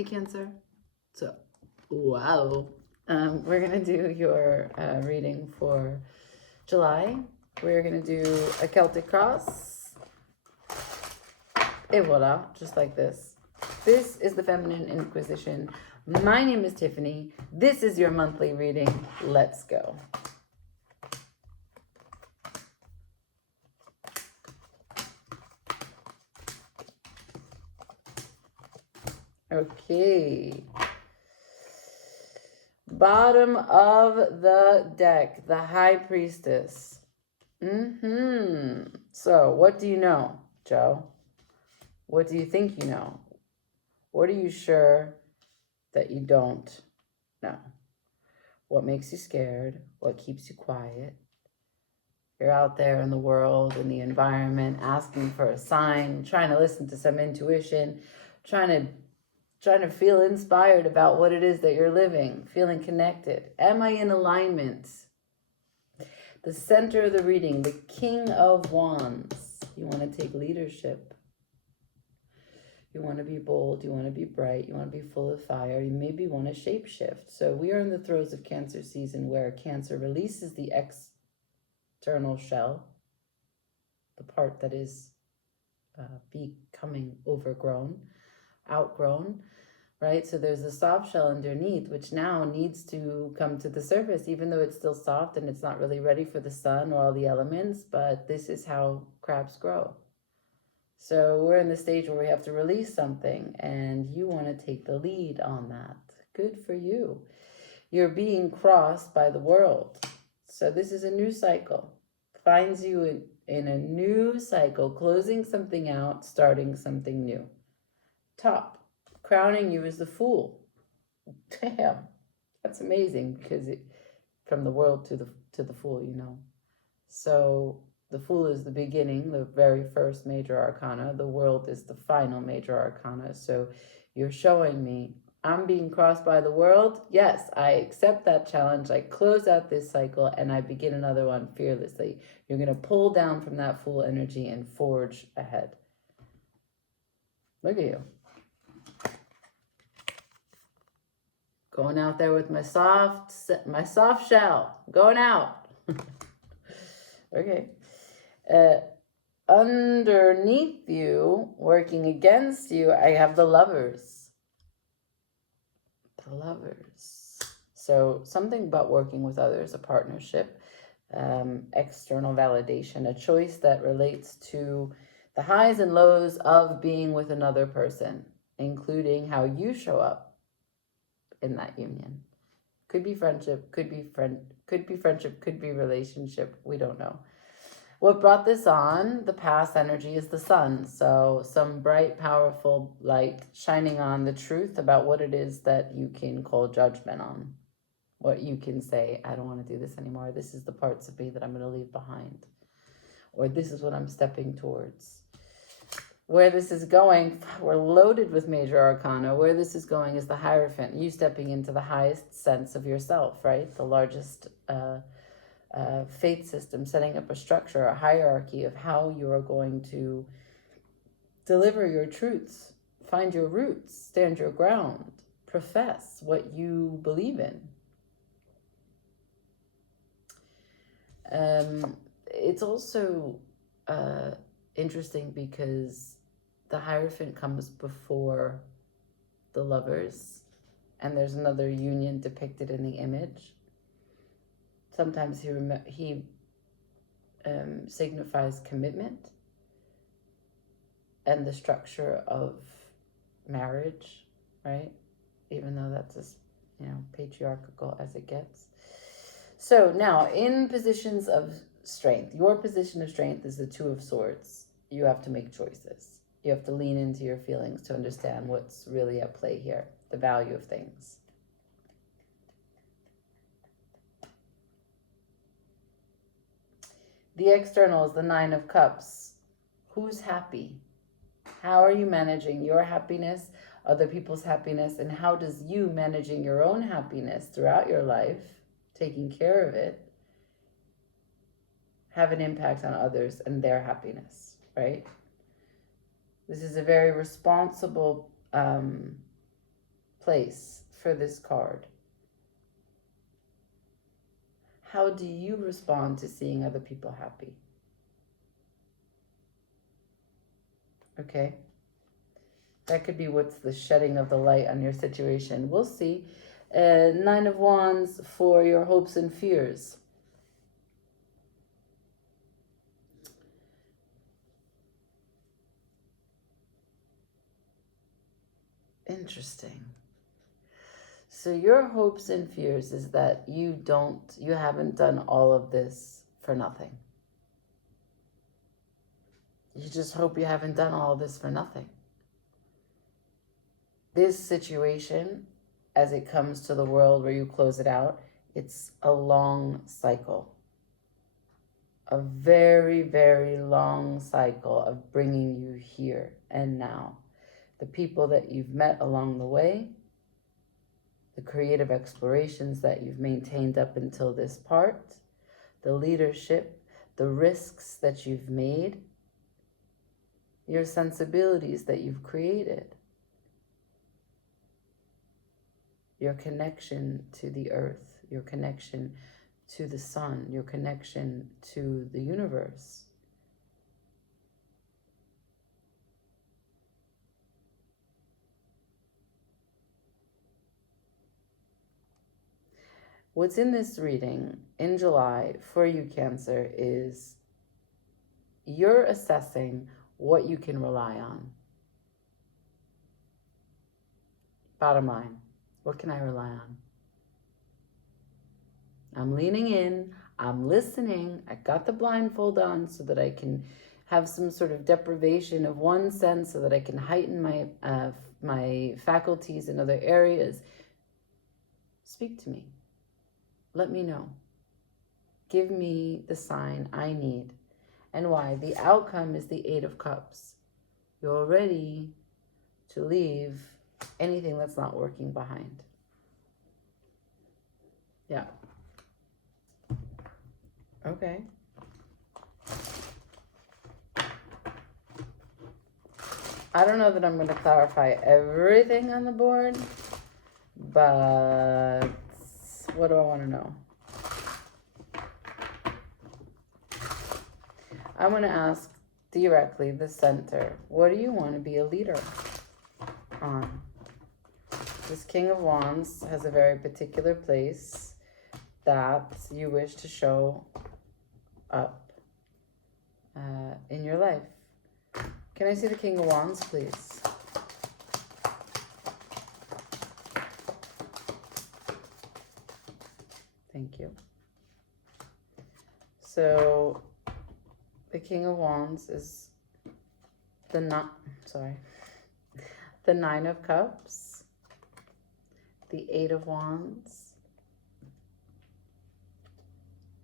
Hey, Cancer. So, wow. We're going to do your reading for July. We're going to do a Celtic cross. Et voila, just like this. This is the Feminine Inquisition. My name is Tiffany. This is your monthly reading. Let's go. Okay. Bottom of the deck, the High Priestess. So, what do you know, Joe? What do you think you know? What are you sure that you don't know? What makes you scared? What keeps you quiet? You're out there in the world, in the environment, asking for a sign, trying to listen to some intuition, trying to feel inspired about what it is that you're living, feeling connected. Am I in alignment? The center of the reading, the King of Wands. You want to take leadership. You want to be bold. You want to be bright. You want to be full of fire. You maybe want to shapeshift. So we are in the throes of Cancer season, where Cancer releases the external shell, the part that is becoming overgrown, outgrown, right? So there's a soft shell underneath, which now needs to come to the surface, even though it's still soft and it's not really ready for the sun or all the elements, but this is how crabs grow. So we're in the stage where we have to release something, and you want to take the lead on that. Good for you. You're being crossed by the world. So this is a new cycle. Finds you in a new cycle, closing something out, starting something new. Top. Crowning you as the Fool. Damn, that's amazing, because from the world to the Fool, you know. So the Fool is the beginning, the very first major arcana. The World is the final major arcana. So you're showing me I'm being crossed by the world. Yes, I accept that challenge. I close out this cycle and I begin another one fearlessly. You're going to pull down from that Fool energy and forge ahead. Look at you. Going out there with my soft shell. Going out. Okay. Underneath you, working against you, I have the Lovers. The Lovers. So something about working with others, a partnership, external validation, a choice that relates to the highs and lows of being with another person, including how you show up in that union. Could be friendship, could be friendship, could be relationship. We don't know. What brought this on? The past energy is the sun. So some bright, powerful light shining on the truth about what it is that you can call judgment on. What you can say, I don't want to do this anymore. This is the parts of me that I'm going to leave behind. Or this is what I'm stepping towards. Where this is going, we're loaded with major arcana. Where this is going is the Hierophant, you stepping into the highest sense of yourself, right? The largest faith system, setting up a structure, a hierarchy of how you are going to deliver your truths, find your roots, stand your ground, profess what you believe in. It's also interesting because the Hierophant comes before the Lovers, and there's another union depicted in the image. Sometimes he signifies commitment and the structure of marriage, right? Even though that's as patriarchal as it gets. So now, in positions of strength, your position of strength is the Two of Swords. You have to make choices. You have to lean into your feelings to understand what's really at play here, the value of things. The external is the Nine of Cups. Who's happy? How are you managing your happiness, other people's happiness, and how does you managing your own happiness throughout your life, taking care of it, have an impact on others and their happiness, right? This is a very responsible place for this card. How do you respond to seeing other people happy? Okay. That could be what's the shedding of the light on your situation. We'll see. 9 of Wands for your hopes and fears. Interesting. So your hopes and fears is that you haven't done all of this for nothing. You just hope you haven't done all of this for nothing. This situation, as it comes to the world where you close it out, it's a long cycle. A very, very long cycle of bringing you here and now. The people that you've met along the way, the creative explorations that you've maintained up until this part, the leadership, the risks that you've made, your sensibilities that you've created, your connection to the earth, your connection to the sun, your connection to the universe. What's in this reading in July for you, Cancer, is you're assessing what you can rely on. Bottom line, what can I rely on? I'm leaning in, I'm listening, I got the blindfold on so that I can have some sort of deprivation of one sense so that I can heighten my faculties in other areas. Speak to me. Let me know. Give me the sign I need. And why? The outcome is the 8 of Cups. You're ready to leave anything that's not working behind. Yeah. Okay. I don't know that I'm going to clarify everything on the board, but what do I want to know? I want to ask directly the center, what do you want to be a leader on? This King of Wands has a very particular place that you wish to show up in your life. Can I see the King of Wands, please? Thank you. So the King of Wands is the 9 of Cups, the 8 of Wands,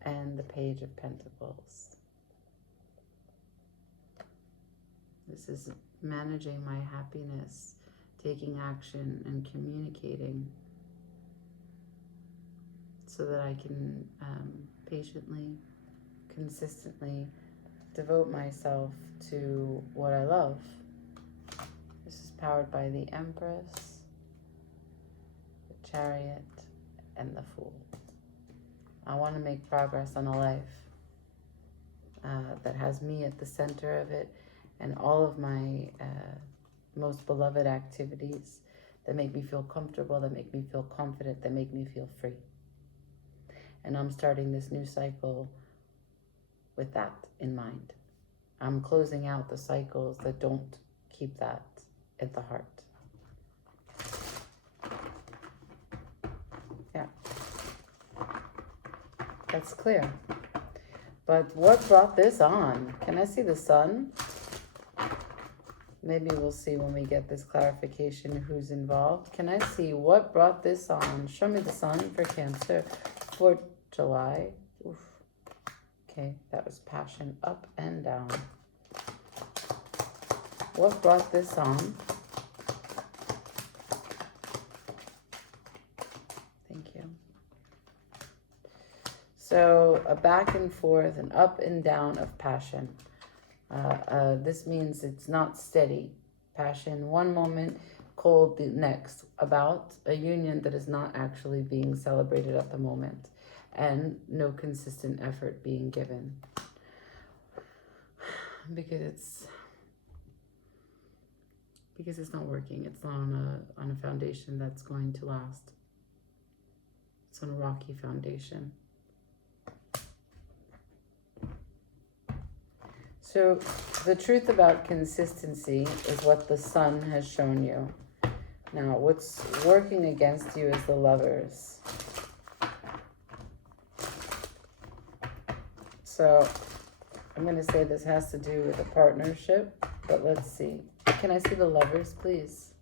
and the Page of Pentacles. This is managing my happiness, taking action, and communicating so that I can patiently, consistently devote myself to what I love. This is powered by the Empress, the Chariot, and the Fool. I want to make progress on a life that has me at the center of it, and all of my most beloved activities that make me feel comfortable, that make me feel confident, that make me feel free. And I'm starting this new cycle with that in mind. I'm closing out the cycles that don't keep that at the heart. Yeah. That's clear. But what brought this on? Can I see the sun? Maybe we'll see when we get this clarification who's involved. Can I see what brought this on? Show me the sun for Cancer for July. Oof. Okay, that was passion up and down. What brought this on? Thank you. So a back and forth, an up and down of passion. This means it's not steady. Passion, one moment cold next about a union that is not actually being celebrated at the moment, and no consistent effort being given. Because it's not working. It's not on a foundation that's going to last. It's on a rocky foundation. So the truth about consistency is what the sun has shown you. Now, what's working against you is the Lovers. So I'm going to say this has to do with a partnership, but let's see. Can I see the Lovers, please?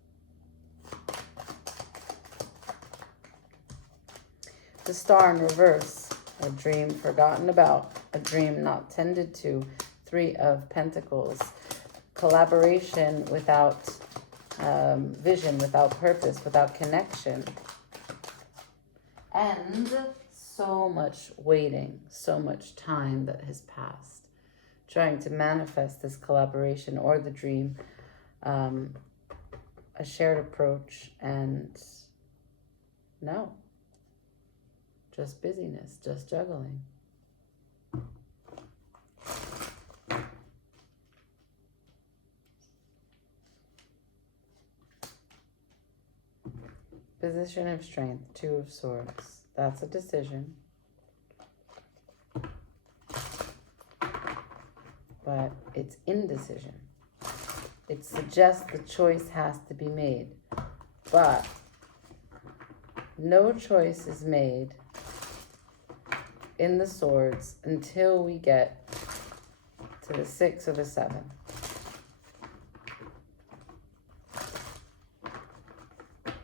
The Star in reverse. A dream forgotten about. A dream not tended to. 3 of Pentacles. Collaboration without vision, without purpose, without connection. And so much waiting, so much time that has passed. Trying to manifest this collaboration or the dream. A shared approach, and no. Just busyness, just juggling. Position of strength, 2 of Swords. That's a decision. But it's indecision. It suggests the choice has to be made. But no choice is made in the Swords until we get to the 6 or the 7.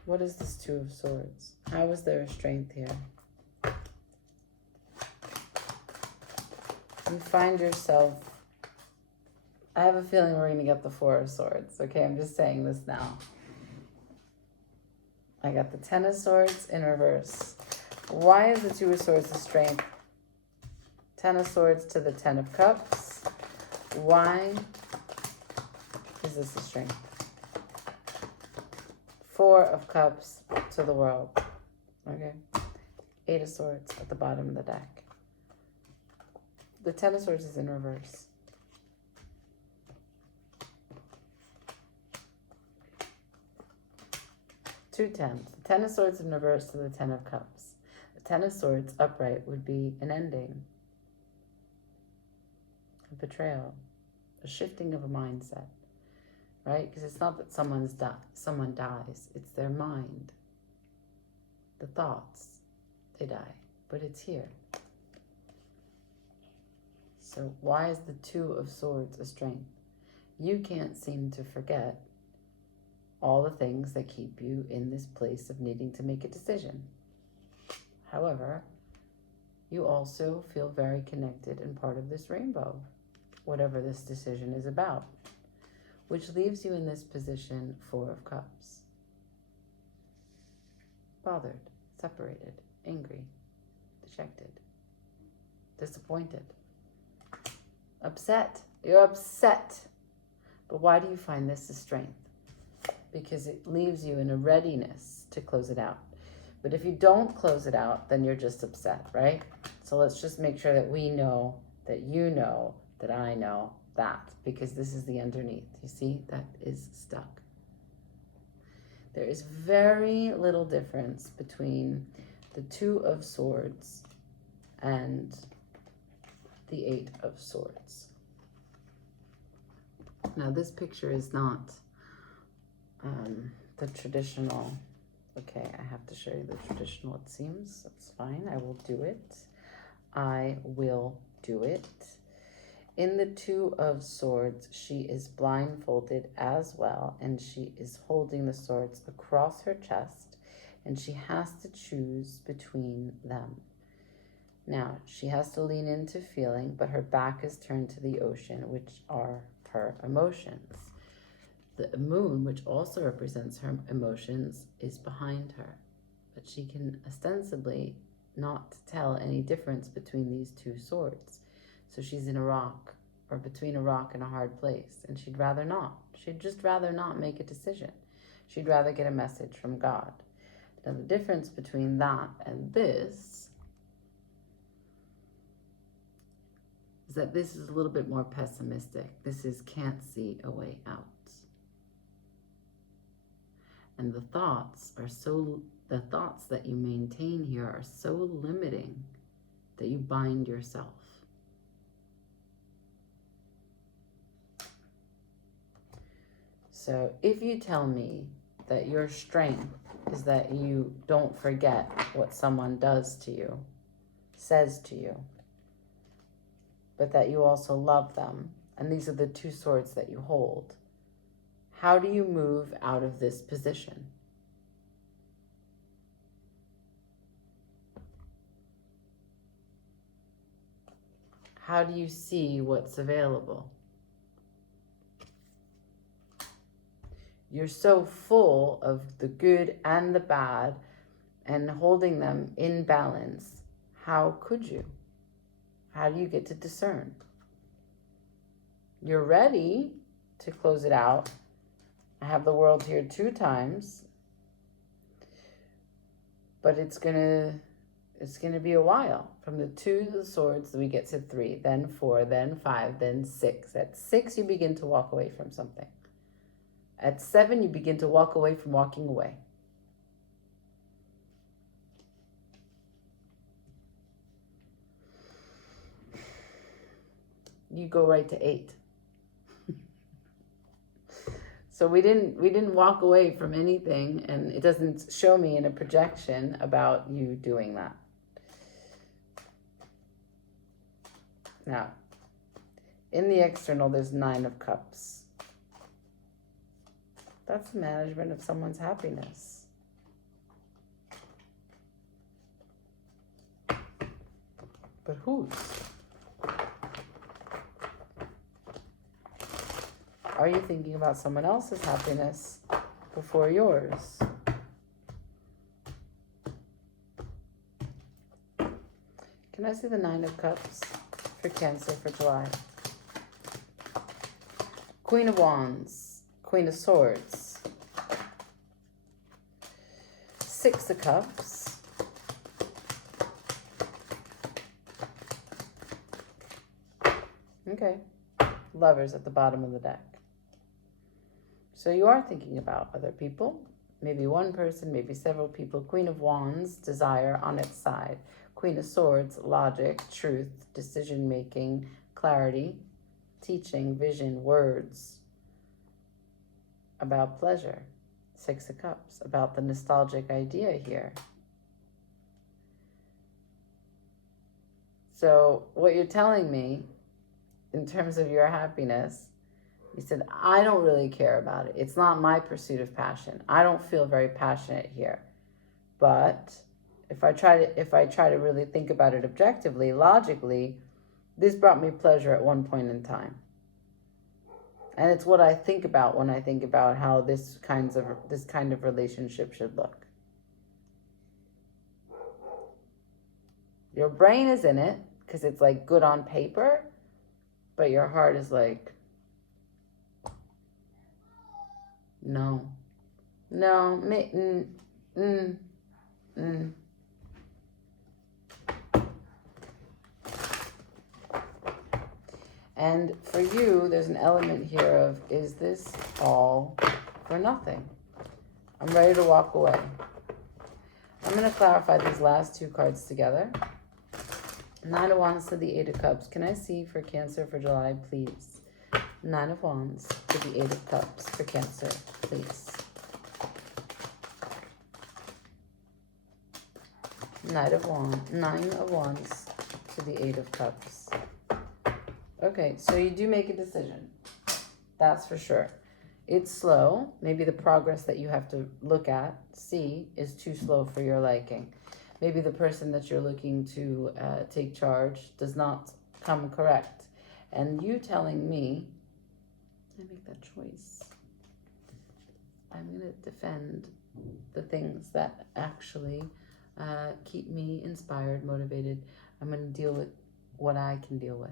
What is this 2 of Swords? How is there a strength here? You find yourself... I have a feeling we're going to get the 4 of Swords. Okay, I'm just saying this now. I got the 10 of Swords in reverse. Why is the 2 of Swords a strength? 10 of Swords to the 10 of Cups. Why is this a strength? 4 of Cups to the World. Okay. 8 of Swords at the bottom of the deck. The 10 of Swords is in reverse. 2 10s. The 10 of Swords in reverse to the 10 of Cups. The 10 of Swords upright would be an ending. A betrayal. A shifting of a mindset. Right? Because it's not that someone dies. It's their mind. The thoughts. They die. But it's here. So why is the 2 of Swords a strength? You can't seem to forget all the things that keep you in this place of needing to make a decision. However, you also feel very connected and part of this rainbow, whatever this decision is about, which leaves you in this position, 4 of Cups. Bothered, separated, angry, dejected, disappointed, upset. You're upset. But why do you find this a strength? Because it leaves you in a readiness to close it out. But if you don't close it out, then you're just upset, right? So let's just make sure that we know, that you know, that I know that, because this is the underneath. You see, that is stuck. There is very little difference between the 2 of Swords and the 8 of Swords. Now, this picture is not the traditional. Okay, I have to show you the traditional, it seems. That's fine. I will do it. I will do it. In the 2 of Swords, she is blindfolded as well, and she is holding the swords across her chest, and she has to choose between them. Now, she has to lean into feeling, but her back is turned to the ocean, which are her emotions. The moon, which also represents her emotions, is behind her, but she can ostensibly not tell any difference between these 2 swords. So she's in a rock, or between a rock and a hard place, and she'd rather not. She'd just rather not make a decision. She'd rather get a message from God. Now, the difference between that and this is that this is a little bit more pessimistic. This is can't see a way out. And the thoughts that you maintain here are so limiting that you bind yourself. So if you tell me that your strength is that you don't forget what someone does to you, says to you, but that you also love them, and these are the two swords that you hold, how do you move out of this position? How do you see what's available? You're so full of the good and the bad and holding them in balance. How could you? How do you get to discern? You're ready to close it out. I have the world here 2 times, but it's gonna be a while. From the 2 of the swords, we get to 3, then 4, then 5, then 6. At 6, you begin to walk away from something. At 7, you begin to walk away from walking away. You go right to 8. So we didn't walk away from anything, and it doesn't show me in a projection about you doing that. Now, in the external, there's 9 of Cups. That's management of someone's happiness. But whose? Are you thinking about someone else's happiness before yours? Can I see the 9 of Cups for Cancer for July? Queen of Wands, Queen of Swords, 6 of Cups, okay, Lovers at the bottom of the deck. So you are thinking about other people, maybe one person, maybe several people. Queen of Wands, desire on its side. Queen of Swords, logic, truth, decision-making, clarity, teaching, vision, words, about pleasure. 6 of Cups, about the nostalgic idea here. So what you're telling me in terms of your happiness, you said, I don't really care about it. It's not my pursuit of passion. I don't feel very passionate here. But if I try to really think about it objectively, logically, this brought me pleasure at one point in time. And it's what I think about when I think about how this kind of relationship should look. Your brain is in it because it's like good on paper, but your heart is like, no. And for you, there's an element here of, is this all for nothing? I'm ready to walk away. I'm going to clarify these last 2 cards together. 9 of Wands to the 8 of Cups. Can I see for Cancer for July, please? 9 of Wands to the 8 of Cups for Cancer, please. 9 of Wands to the 8 of Cups. Okay, so you do make a decision. That's for sure. It's slow. Maybe the progress that you have to look at, see, is too slow for your liking. Maybe the person that you're looking to take charge does not come correct. And you telling me, I make that choice. I'm going to defend the things that actually keep me inspired, motivated. I'm going to deal with what I can deal with.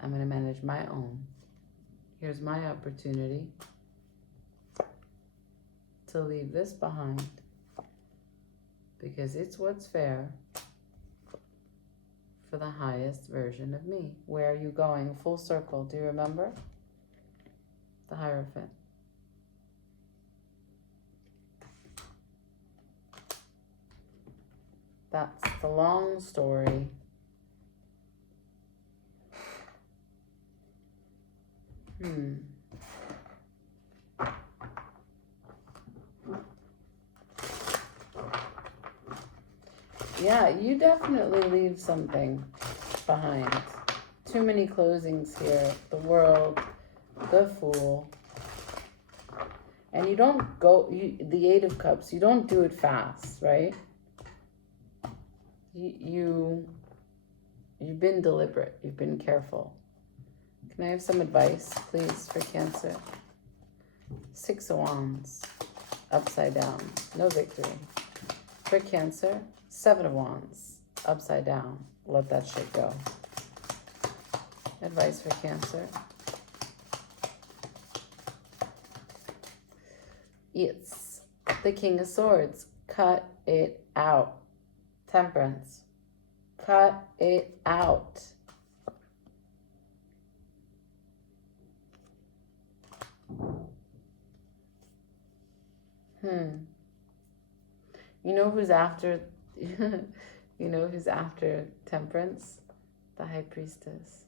I'm going to manage my own. Here's my opportunity. to leave this behind because it's what's fair for the highest version of me. Where are you going? Full circle. Do you remember? The Hierophant. That's the long story. Yeah, you definitely leave something behind. Too many closings here. The World, the Fool. And you don't go, the Eight of Cups, you don't do it fast, right? You've been deliberate. You've been careful. Can I have some advice, please, for Cancer? Six of Wands, upside down. No victory. For Cancer, Seven of Wands, upside down. Let that shit go. Advice for Cancer. It's the King of Swords. Cut it out. Temperance. Cut it out. You know who's after you know who's after Temperance? The High Priestess.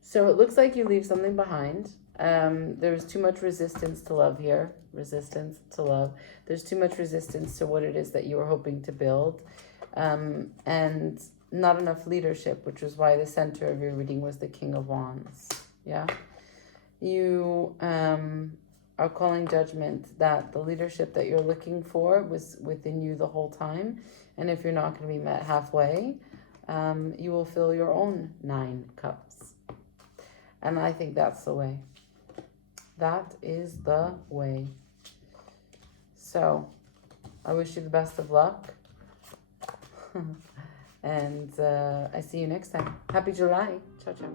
So it looks like you leave something behind. There's too much resistance to love here. Resistance to love. There's too much resistance to what it is that you were hoping to build. And not enough leadership, which was why the center of your reading was the King of Wands. Yeah? You are calling judgment that the leadership that you're looking for was within you the whole time. And if you're not going to be met halfway, you will fill your own 9 cups. And I think that's the way. That is the way. So, I wish you the best of luck. And I see you next time. Happy July. Ciao, ciao.